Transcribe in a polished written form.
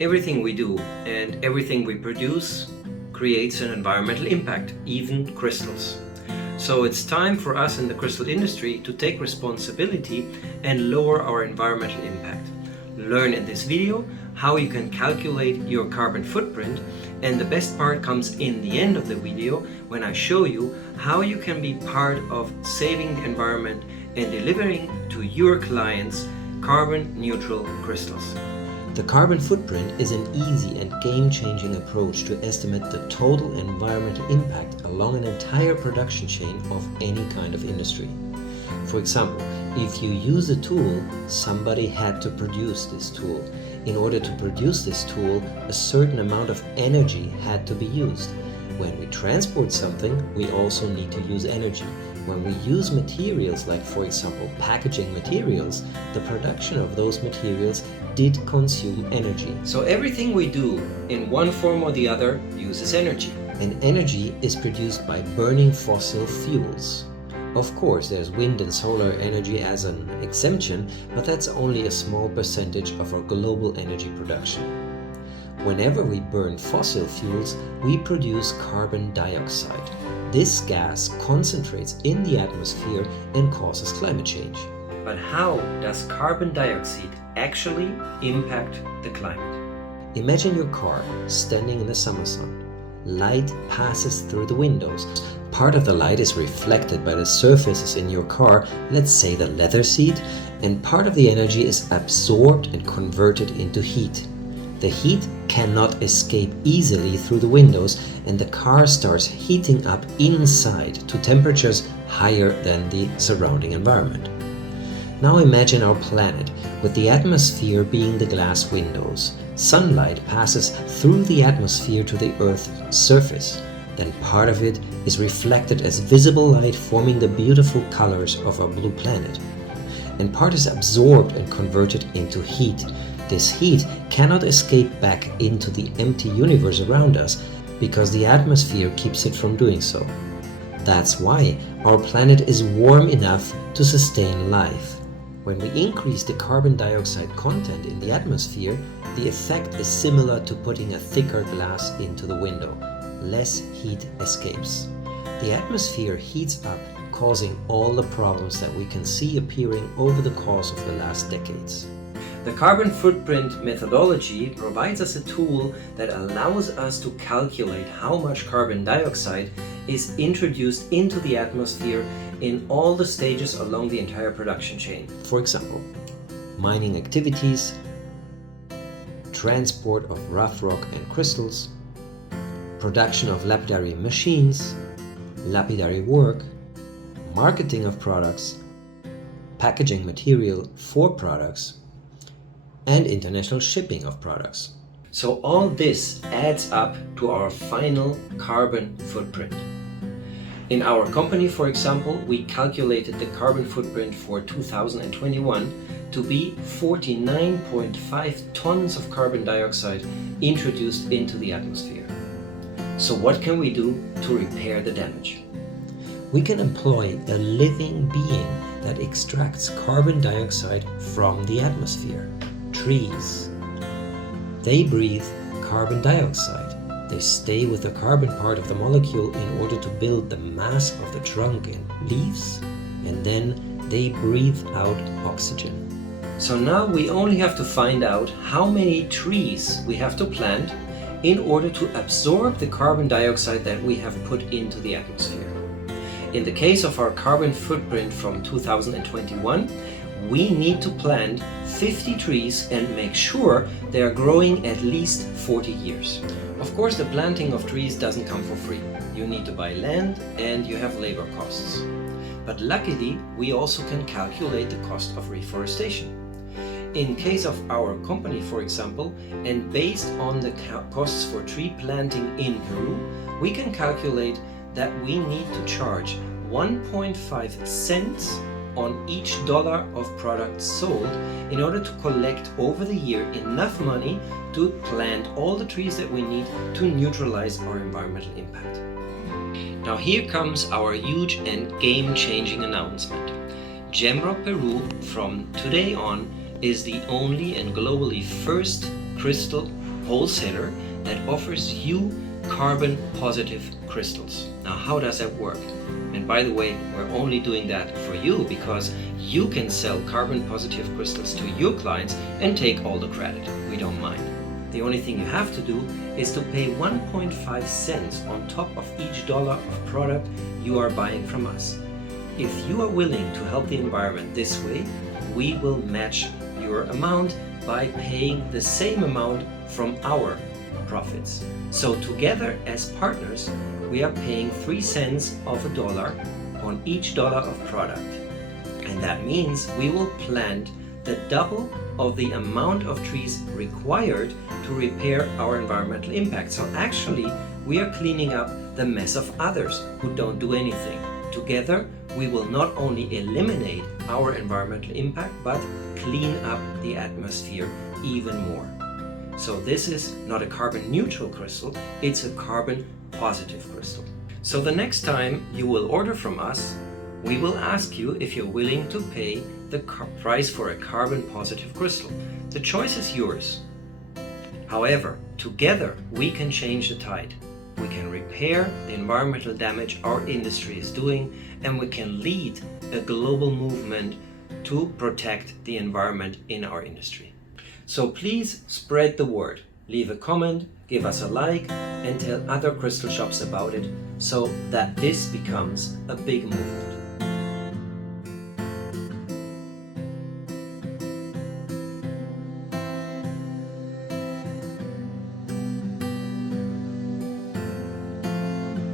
Everything we do and everything we produce creates an environmental impact, even crystals. So it's time for us in the crystal industry to take responsibility and lower our environmental impact. Learn in this video how you can calculate your carbon footprint, and the best part comes in the end of the video when I show you how you can be part of saving the environment and delivering to your clients carbon neutral crystals. The carbon footprint is an easy and game-changing approach to estimate the total environmental impact along an entire production chain of any kind of industry. For example, if you use a tool, somebody had to produce this tool. In order to produce this tool, a certain amount of energy had to be used. When we transport something, we also need to use energy. When we use materials like, for example, packaging materials, the production of those materials did consume energy. So everything we do in one form or the other uses energy. And energy is produced by burning fossil fuels. Of course, there's wind and solar energy as an exemption, but that's only a small percentage of our global energy production. Whenever we burn fossil fuels, we produce carbon dioxide. This gas concentrates in the atmosphere and causes climate change. But how does carbon dioxide actually impact the climate? Imagine your car standing in the summer sun. Light passes through the windows. Part of the light is reflected by the surfaces in your car, let's say the leather seat, and part of the energy is absorbed and converted into heat. The heat cannot escape easily through the windows, and the car starts heating up inside to temperatures higher than the surrounding environment. Now imagine our planet, with the atmosphere being the glass windows. Sunlight passes through the atmosphere to the Earth's surface. Then part of it is reflected as visible light, forming the beautiful colors of our blue planet. And part is absorbed and converted into heat. This heat cannot escape back into the empty universe around us because the atmosphere keeps it from doing so. That's why our planet is warm enough to sustain life. When we increase the carbon dioxide content in the atmosphere, the effect is similar to putting a thicker glass into the window. Less heat escapes. The atmosphere heats up, causing all the problems that we can see appearing over the course of the last decades. The carbon footprint methodology provides us a tool that allows us to calculate how much carbon dioxide is introduced into the atmosphere in all the stages along the entire production chain. For example, mining activities, transport of rough rock and crystals, production of lapidary machines, lapidary work, marketing of products, packaging material for products, and international shipping of products. So all this adds up to our final carbon footprint. In our company, for example, we calculated the carbon footprint for 2021 to be 49.5 tons of carbon dioxide introduced into the atmosphere. So what can we do to repair the damage? We can employ a living being that extracts carbon dioxide from the atmosphere. Trees. They breathe carbon dioxide. They stay with the carbon part of the molecule in order to build the mass of the trunk and leaves, and then they breathe out oxygen. So now we only have to find out how many trees we have to plant in order to absorb the carbon dioxide that we have put into the atmosphere. In the case of our carbon footprint from 2021, we need to plant 50 trees and make sure they are growing at least 40 years. Of course, the planting of trees doesn't come for free. You need to buy land and you have labor costs. But luckily, we also can calculate the cost of reforestation. In case of our company, for example, and based on the costs for tree planting in Peru, we can calculate that we need to charge 1.5 cents on each dollar of product sold in order to collect over the year enough money to plant all the trees that we need to neutralize our environmental impact. Now here comes our huge and game-changing announcement. Gemrock Peru from today on is the only and globally first crystal wholesaler that offers you carbon positive crystals. Now, how does that work? And by the way, we're only doing that for you because you can sell carbon positive crystals to your clients and take all the credit. We don't mind. The only thing you have to do is to pay 1.5 cents on top of each dollar of product you are buying from us. If you are willing to help the environment this way, we will match your amount by paying the same amount from our profits. So together as partners, we are paying 3 cents of a dollar on each dollar of product. And that means we will plant the double of the amount of trees required to repair our environmental impact. So actually, we are cleaning up the mess of others who don't do anything. Together, we will not only eliminate our environmental impact, but clean up the atmosphere even more. So this is not a carbon neutral crystal, it's a carbon positive crystal. So the next time you will order from us, we will ask you if you're willing to pay the price for a carbon positive crystal. The choice is yours. However, together we can change the tide. We can repair the environmental damage our industry is doing, and we can lead a global movement to protect the environment in our industry. So please spread the word. Leave a comment, give us a like, and tell other crystal shops about it so that this becomes a big movement.